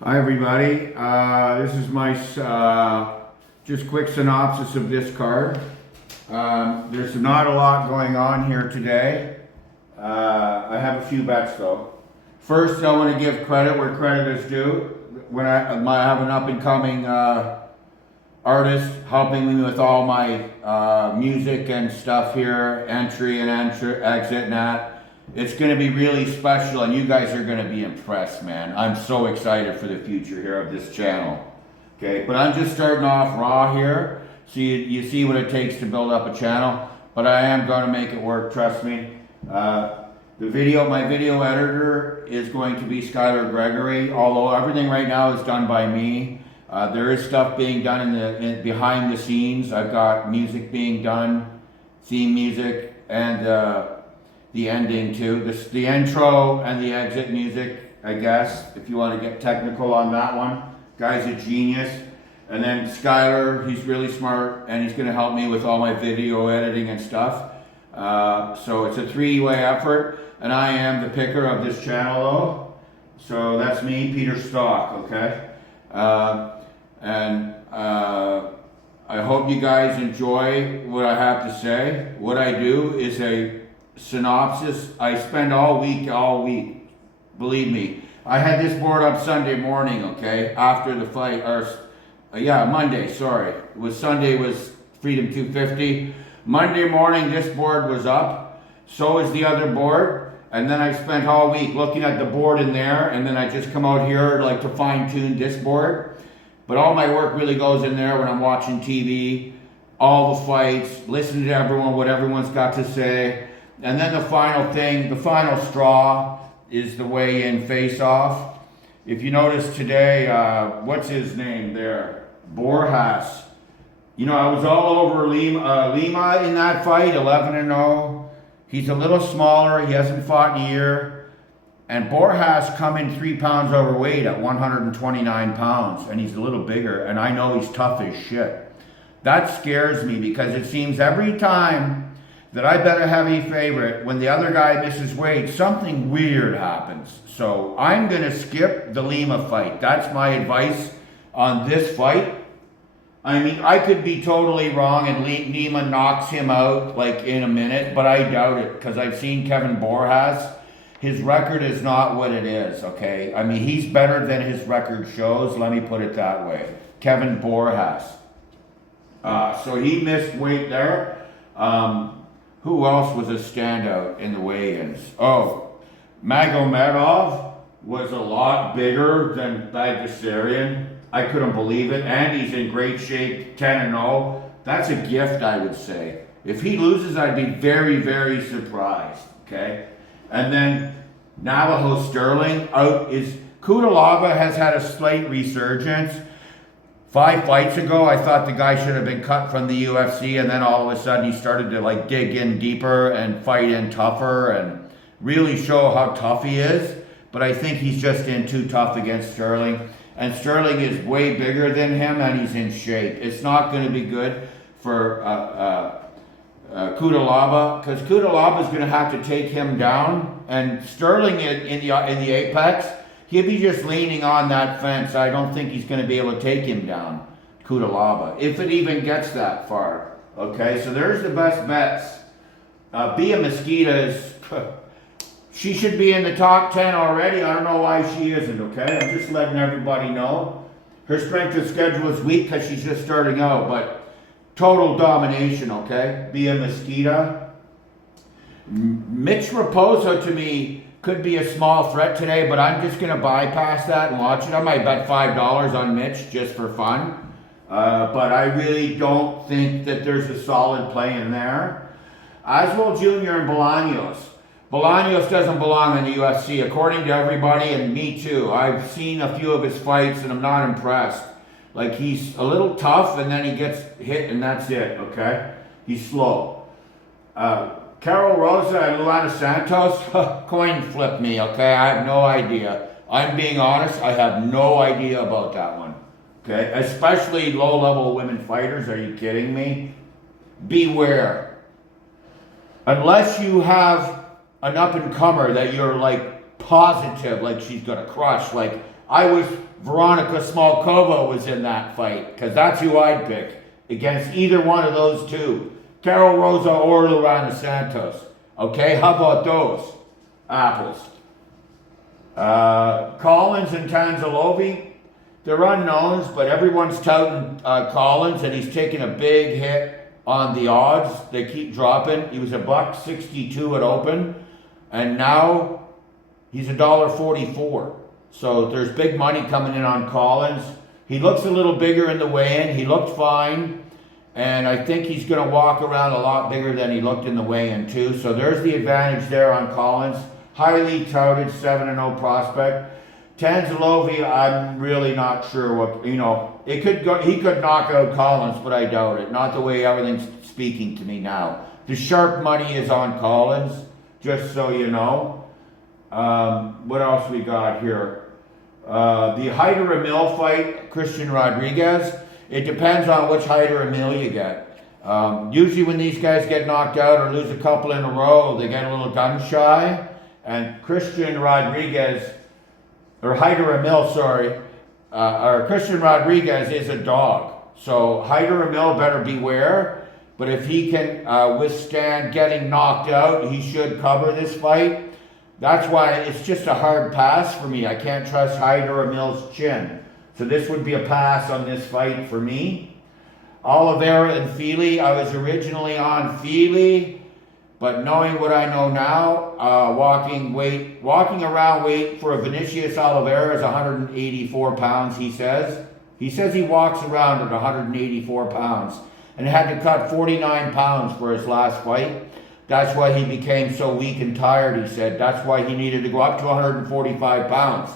Hi everybody. This is my just quick synopsis of this card. There's not a lot going on here today. I have a few bets though. First, I want to give credit where credit is due. When I have an up and coming artist helping me with all my music and stuff here, entry and exit and that. It's going to be really special, and you guys are going to be impressed, man. I'm so excited for the future here of this channel. Okay, but I'm just starting off raw here, so you see what it takes to build up a channel. But I am going to make it work, trust me. My video editor is going to be Skylar Gregory, although everything right now is done by me. There is stuff being done behind the scenes. I've got music being done, theme music, and the ending too. The intro and the exit music, I guess, if you want to get technical on that one. Guy's a genius. And then Skylar, he's really smart, and he's going to help me with all my video editing and stuff. So it's a three-way effort, and I am the picker of this channel though. So that's me, Peter Stock, okay? I hope you guys enjoy what I have to say. What I do is a synopsis. I spend all week, believe me. I had this board up Sunday morning, okay, after the fight, Monday, sorry. Sunday was Freedom 250. Monday morning, this board was up. So is the other board. And then I spent all week looking at the board in there, and then I just come out here like to fine tune this board. But all my work really goes in there when I'm watching TV, all the fights, listening to everyone, what everyone's got to say. And then the final thing, the final straw, is the weigh-in face-off. If you notice today, what's his name there? Borjas. You know, I was all over Lima in that fight, 11-0. He's a little smaller. He hasn't fought in a year. And Borjas come in 3 pounds overweight at 129 pounds. And he's a little bigger. And I know he's tough as shit. That scares me because it seems every time that I bet a heavy favorite, when the other guy misses weight, something weird happens. So I'm going to skip the Lima fight. That's my advice on this fight. I mean, I could be totally wrong and Lima knocks him out like in a minute, but I doubt it because I've seen Kevin Borjas. His record is not what it is, okay? I mean, he's better than his record shows, let me put it that way. Kevin Borjas. So he missed weight there. Who else was a standout in the weigh-ins? Oh, Magomedov was a lot bigger than Bagdasarian. I couldn't believe it. And he's in great shape, 10-0. That's a gift, I would say. If he loses, I'd be very, very surprised, okay? And then Navajo Sterling out is... Kudalaba has had a slight resurgence. 5 fights ago, I thought the guy should have been cut from the UFC, and then all of a sudden he started to like dig in deeper and fight in tougher and really show how tough he is. But I think he's just in too tough against Sterling. And Sterling is way bigger than him, and he's in shape. It's not going to be good for Kudalaba, because Kudalaba is going to have to take him down. And Sterling in the apex, he'll be just leaning on that fence. I don't think he's going to be able to take him down, Kudalaba, if it even gets that far. Okay, so there's the best bets. Bia Mesquita is... She should be in the top 10 already. I don't know why she isn't, okay? I'm just letting everybody know. Her strength of schedule is weak because she's just starting out, but total domination, okay? Bia Mesquita. Mitch Raposo, to me, could be a small threat today, but I'm just going to bypass that and watch it. I might bet $5 on Mitch just for fun. But I really don't think that there's a solid play in there. Oswald Jr. and Bolaños. Bolaños doesn't belong in the UFC, according to everybody, and me too. I've seen a few of his fights, and I'm not impressed. Like, he's a little tough, and then he gets hit, and that's it, okay? He's slow. Carol Rosa and Luana Santos, coin flip me, okay? I have no idea. I'm being honest, I have no idea about that one, okay? Especially low-level women fighters, are you kidding me? Beware. Unless you have an up-and-comer that you're like positive, like she's gonna crush, like Veronica Smolkova was in that fight, because that's who I'd pick against either one of those two. Carol Rosa or Lorena Santos. Okay, how about those apples? Collins and Tanzalovi, they're unknowns, but everyone's touting Collins, and he's taking a big hit on the odds. They keep dropping. He was $1.62 at open, and now he's $1.44. So there's big money coming in on Collins. He looks a little bigger in the weigh-in. He looked fine. And I think he's going to walk around a lot bigger than he looked in the weigh-in too. So there's the advantage there on Collins. Highly touted 7-0 prospect. Tanzalovi, I'm really not sure what, he could knock out Collins, but I doubt it. Not the way everything's speaking to me now. The sharp money is on Collins, just so you know. What else we got here? The Hyder Emil fight, Christian Rodriguez. It depends on which Hyder Emil you get. Usually when these guys get knocked out or lose a couple in a row, they get a little gun shy. And Christian Rodriguez, or Hyder Emil, sorry, or Christian Rodriguez is a dog. So Hyder Emil better beware. But if he can withstand getting knocked out, he should cover this fight. That's why it's just a hard pass for me. I can't trust Hyder Emil's chin. So this would be a pass on this fight for me. Oliveira and Feely, I was originally on Feely, but knowing what I know now, walking around weight for a Vinicius Oliveira is 184 pounds, he says. He says he walks around at 184 pounds and had to cut 49 pounds for his last fight. That's why he became so weak and tired, he said. That's why he needed to go up to 145 pounds.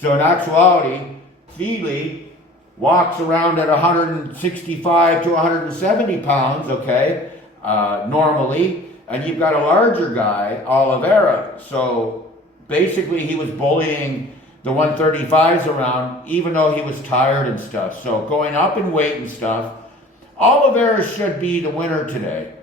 So in actuality, Feely walks around at 165 to 170 pounds, okay, normally, and you've got a larger guy, Oliveira. So basically he was bullying the 135s around, even though he was tired and stuff. So going up in weight and stuff, Oliveira should be the winner today.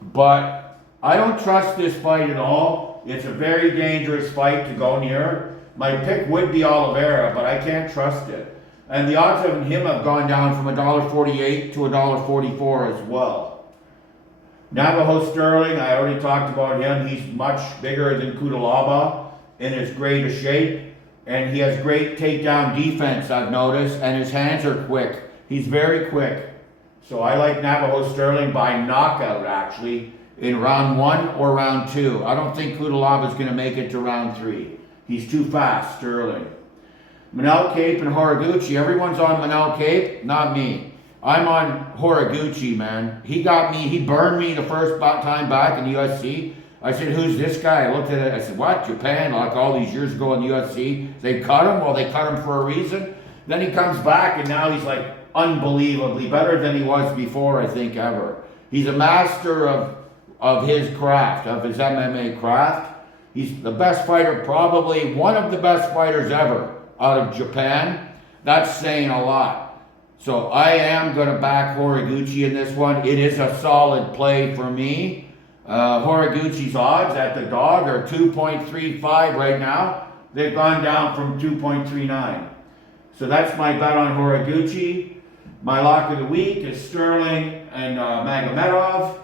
But I don't trust this fight at all. It's a very dangerous fight to go near. My pick would be Oliveira, but I can't trust it. And the odds of him have gone down from $1.48 to $1.44 as well. Navajo Sterling, I already talked about him. He's much bigger than Kudalaba in as great a shape. And he has great takedown defense, I've noticed. And his hands are quick. He's very quick. So I like Navajo Sterling by knockout, actually, in round 1 or round 2. I don't think Kudalaba is going to make it to round 3. He's too fast, Sterling. Manel Cape and Horiguchi. Everyone's on Manel Cape, not me. I'm on Horiguchi, man. He got me, he burned me the first time back in UFC. I said, who's this guy? I looked at it, I said, what, Japan? Like all these years ago in UFC, they cut him? Well, they cut him for a reason. Then he comes back and now he's like unbelievably better than he was before, I think, ever. He's a master of his craft, of his MMA craft. He's the best fighter, probably one of the best fighters ever out of Japan. That's saying a lot. So I am going to back Horiguchi in this one. It is a solid play for me. Horiguchi's odds at the dog are 2.35 right now. They've gone down from 2.39. So that's my bet on Horiguchi. My lock of the week is Sterling and Magomedov,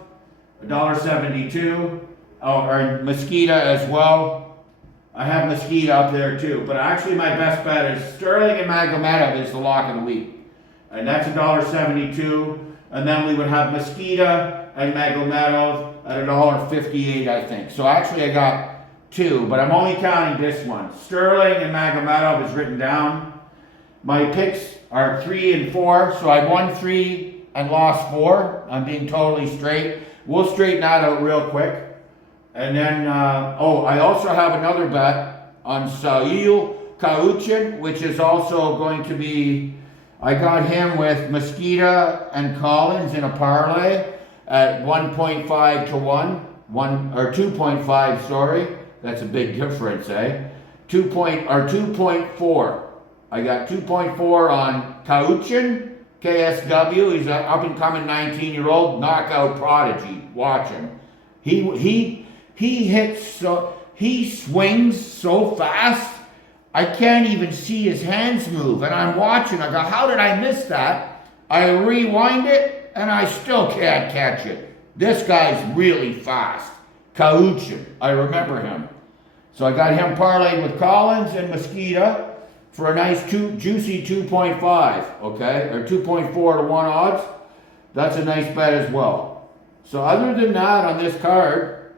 $1.72. Or Mosquito as well. I have Mosquito up there too. But actually my best bet is Sterling and Magomedov is the lock of the week. And that's $1.72. And then we would have Mosquito and Magomedov at $1.58, I think. So actually I got 2, but I'm only counting this one. Sterling and Magomedov is written down. My picks are 3 and 4. So I won 3 and lost 4. I'm being totally straight. We'll straighten that out real quick. And then, I also have another bet on Saul Kauchin, which is also going to be, I got him with Mosquito and Collins in a parlay at 1.5 to 2.5, sorry. That's a big difference, eh? 2.4. I got 2.4 on Kauchin, KSW. He's an up-and-coming 19-year-old knockout prodigy. Watch him. He hits so, he swings so fast. I can't even see his hands move. And I'm watching. I go, how did I miss that? I rewind it, and I still can't catch it. This guy's really fast. Kauchin, I remember him. So I got him parlayed with Collins and Mosquito for a nice juicy 2.5, okay? Or 2.4 to 1 odds. That's a nice bet as well. So other than that, on this card,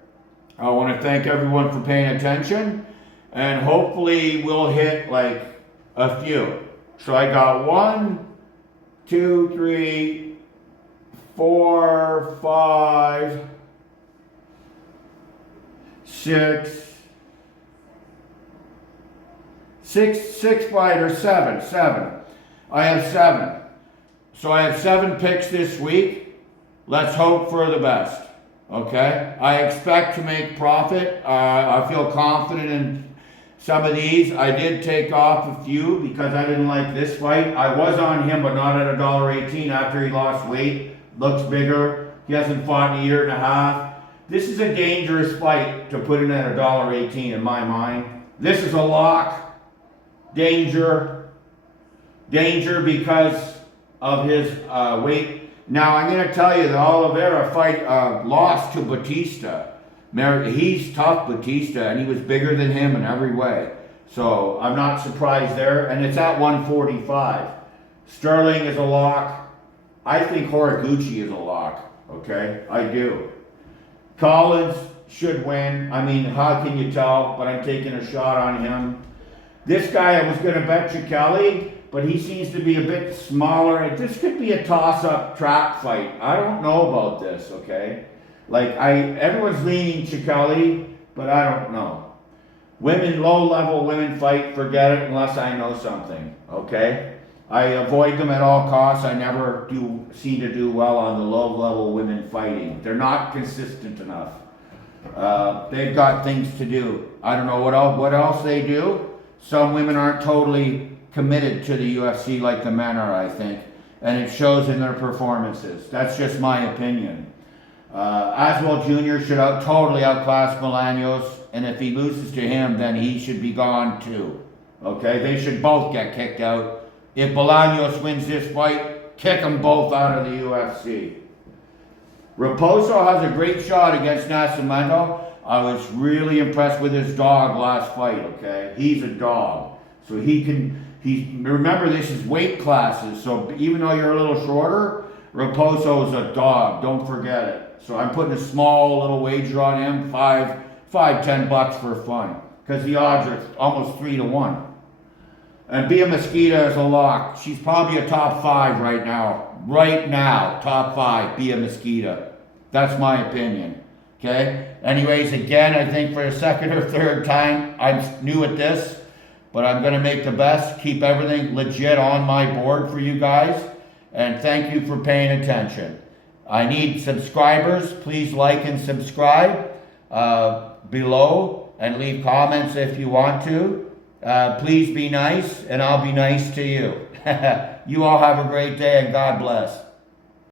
I want to thank everyone for paying attention. And hopefully we'll hit like a few. So I got 1, 2, 3, 4, 5, 6 fighters, 7. I have 7. So I have 7 picks this week. Let's hope for the best. Okay? I expect to make profit. I feel confident in some of these. I did take off a few because I didn't like this fight. I was on him, but not at $1.18 after he lost weight. Looks bigger. He hasn't fought in a year and a half. This is a dangerous fight to put in at $1.18 in my mind. This is a lock. Danger because of his weight. Now I'm going to tell you that Oliveira lost to Batista. He's tough, Batista, and he was bigger than him in every way. So I'm not surprised there. And it's at 145. Sterling is a lock. I think Horiguchi is a lock. Okay, I do. Collins should win. I mean, how can you tell? But I'm taking a shot on him. This guy, I was going to bet you Kelly, but he seems to be a bit smaller. This could be a toss-up trap fight. I don't know about this, okay? Like, everyone's leaning Chikali, but I don't know. Low-level women fight, forget it unless I know something, okay? I avoid them at all costs. I never seem to do well on the low-level women fighting. They're not consistent enough. They've got things to do. I don't know what else they do. Some women aren't totally committed to the UFC like the men are, I think. And it shows in their performances. That's just my opinion. Aswell Jr. should totally outclass Bolaños. And if he loses to him, then he should be gone too. Okay? They should both get kicked out. If Bolaños wins this fight, kick them both out of the UFC. Raposo has a great shot against Nascimento. I was really impressed with his dog last fight, okay? He's a dog. So remember this is weight classes, so even though you're a little shorter, Raposo's a dog, don't forget it. So I'm putting a small little wager on him, $10 for fun, because the odds are almost 3 to 1. And Bia Mesquita is a lock. She's probably a top 5 right now. Right now, top 5, Bia Mesquita. That's my opinion. Okay? Anyways, again, I think for the second or third time, I'm new at this, but I'm going to make the best, keep everything legit on my board for you guys, and thank you for paying attention. I need subscribers. Please like and subscribe below and leave comments if you want to. Please be nice, and I'll be nice to you. You all have a great day, and God bless.